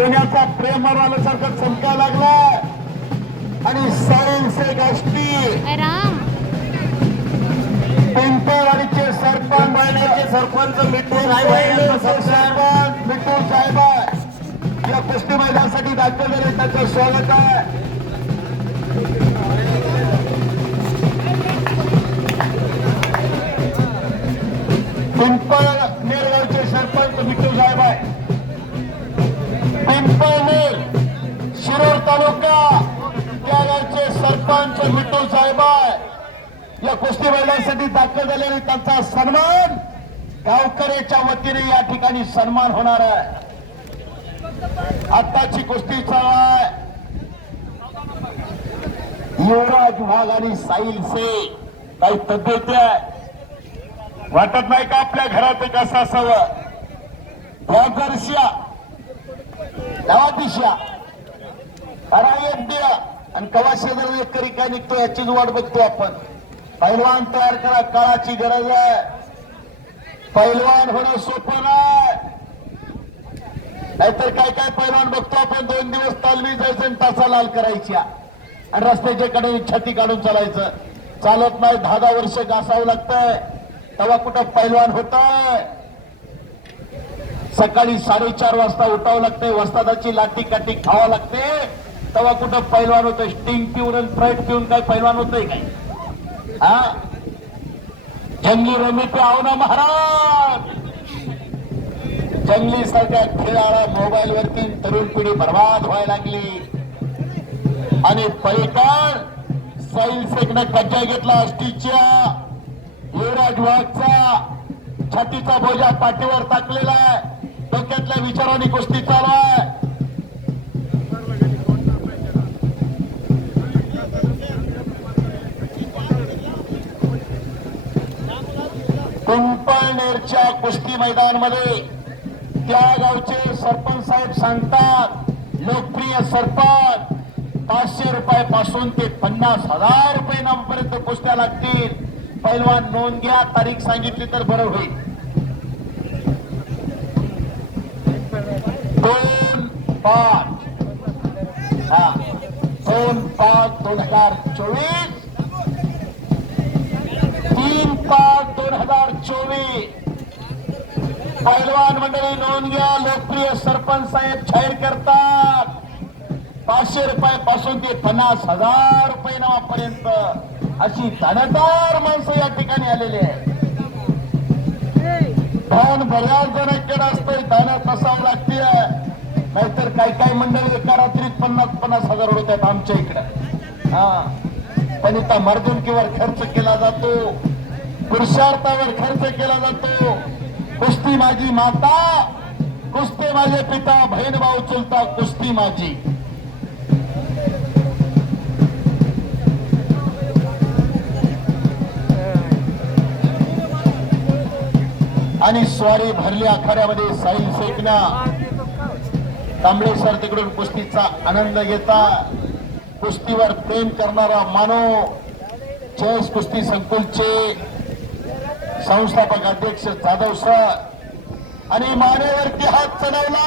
सोन्याचा प्रेम आल्यासारखं चमका लागलाय. आणि सायन्स गोष्टी. राम. पिंपळवाडीचे सरपंच महिन्याचे सरपंच मिठू सरपंच. मिठू साहेब. या कुस्ती मैदानासाठी दाखल झाले त्यांचं स्वागत आहे. पिंपळ सरपंच मिठू साहेब या कुस्ती मैदानासाठी दाखल झाल्याने त्यांचा सन्मान गावकऱ्याच्या वतीने या ठिकाणी सन्मान होणार आहे. आत्ताची कुस्ती चालू आहे. युवराज भाग आणि साईल से काही तब्येत आहे? वाटत नाही का आपल्या घरात एक असं असावं गावकर्षिया गावातिशिया अरा एक दिया. आणि कवा शेजारी एक करी काय निघतो याचीच वाट बघतो आपण. पैलवान तयार करा काळाची गरज आहे. पैलवान होणं सोपं नाही. नाहीतर काय काय पैलवान बघतो आपण दोन दिवस तालमी जायचं तासा लाल करायच्या. आणि रस्त्याच्या कडे छाती काढून चालायचं. चालत नाही दहा दहा वर्ष घासावं लागतंय. तेव्हा कुठं पैलवान होत सकाळी साडेचार वाजता उठावं लागतंय वस्तादाची लाठी काठी खावा लागते. तेव्हा कुठं पैलवान होतं स्टिंग पिऊन आणि फ्राईट पिऊन काय पैलवान होतंय काय? हा? जंगली रमी पे आहो ना महाराज! जंगली सारख्या खेळाला मोबाईल वरती तरुण पिढी बर्बाद व्हायला लागली. आणि पलीकड सैल सेकनं कज्जा घेतला अष्टीच्या युवराज वाघचा छातीचा बोजा पाठीवर टाकलेला आहे. डोक्यातल्या विचारांनी गोष्टी चालू आहे. पिंपळनेरच्या कुस्ती मैदानमध्ये त्या गावचे सरपंच साहेब सांगतात लोकप्रिय सरपंच पाचशे रुपयापासून ते पन्नास हजार रुपये पर्यंत कुस्त्या लागतील. पहिलवान नोंद घ्या तारीख सांगितली तर बरं होईल. दोन पाच. हा. दोन पाच दोन हजार चोवीस. हजार चोवीस पैलवान मंडळी नोंद घ्या. लोकप्रिय सरपंच साहेब जाहीर करतात. पाचशे रुपयापासून ते पन्नास हजार रुपये नावापर्यंत अशी धनदार माणसं या ठिकाणी आलेली आहेत. धन बऱ्याच जणांकडे असतंय धन कसावं लागते नाहीतर काही काही मंडळी एका रात्रीत पन्नास पन्नास हजार रुपयात आमच्या इकडे. हा. पण इथं मर्दुकीवर खर्च केला जातो. पुरुषार्थावर खर्च केला जातो. कुस्ती माझी माता कुस्ती माझे पिता बहीण भाऊ चुलता कुस्ती माझी आणि स्वारी भरली आखाड्यामध्ये साईल शेखना. कांबळे सर तिकडून कुस्तीचा आनंद घेता. कुस्तीवर प्रेम करणारा मानव. चेस कुस्ती संकुलचे. संस्थापक अध्यक्ष जाधव सर आणि मानेवरती हात चढवला.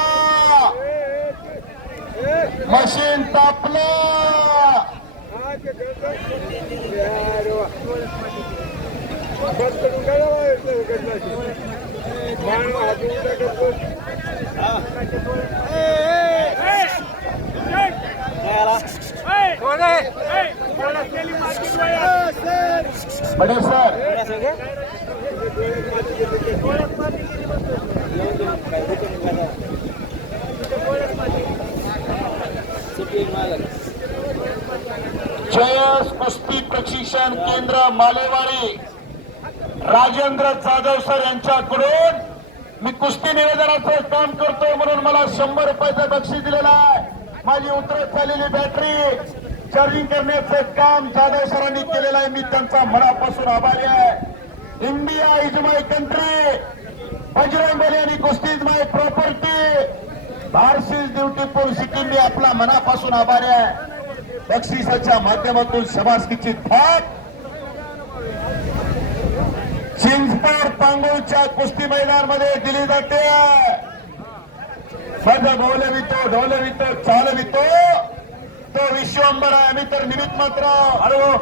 मशीन तापलं. बडे सर. जयस कुस्ती प्रशिक्षण केंद्र मालेवाडी. राजेंद्र जाधव सर यांच्याकडून मी कुस्ती निवेदनाचं काम करतोय म्हणून मला शंभर रुपयाचं बक्षीस दिलेलं आहे. माझी उतरत झालेली बॅटरी चार्जिंग करण्याचं काम जाधव सरांनी केलेलं आहे. मी त्यांचा मनापासून आभारी आहे. India is my country Bajrang Bali आणि कुस्ती इज माय प्रॉपर्टी भारतीय ब्युटिफुल सिटी मी आपला मनापासून आभारी आहे. बक्षिसाच्या माध्यमातून शबासकीची थाप चिंचपाड पांगोळच्या कुस्ती मैदानामध्ये दिली जाते. सज बोलवितो ढोलवितो चालवितो. तो विश्वंबर आहे. आम्ही तर निमित्त मात्र हळू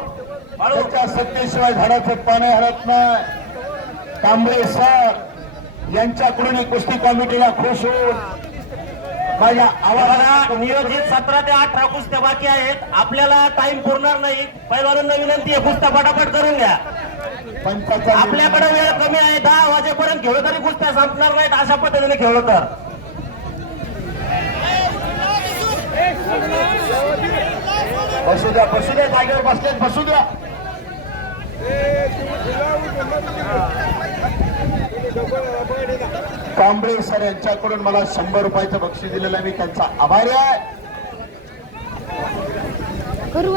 हळूच्या सत्तेशिवाय झाडाचं पाणी हरत नाही. कांबळे सर यांच्याकडून कुस्ती कमिटीला खुश होऊन माझ्या आवाजाला नियोजित सतरा ते अठरा कुस्त्या बाकी आहेत. आपल्याला टाइम पुरणार नाही. पहिल्यांदा विनंती आहे कुस्त्या पटापट करून घ्या. आपल्याकडे वेळ कमी आहे दहा वाजेपर्यंत खेळलो तरी कुस्त्या संपणार नाहीत अशा पद्धतीने खेळलो तर. बसू द्या बसू द्या जागेवर बसले बसू द्या. कांबळे सर यांच्याकडून मला शंभर रुपयाचं बक्षीस दिलेलं आहे. मी त्यांचा आभारी आहे. करू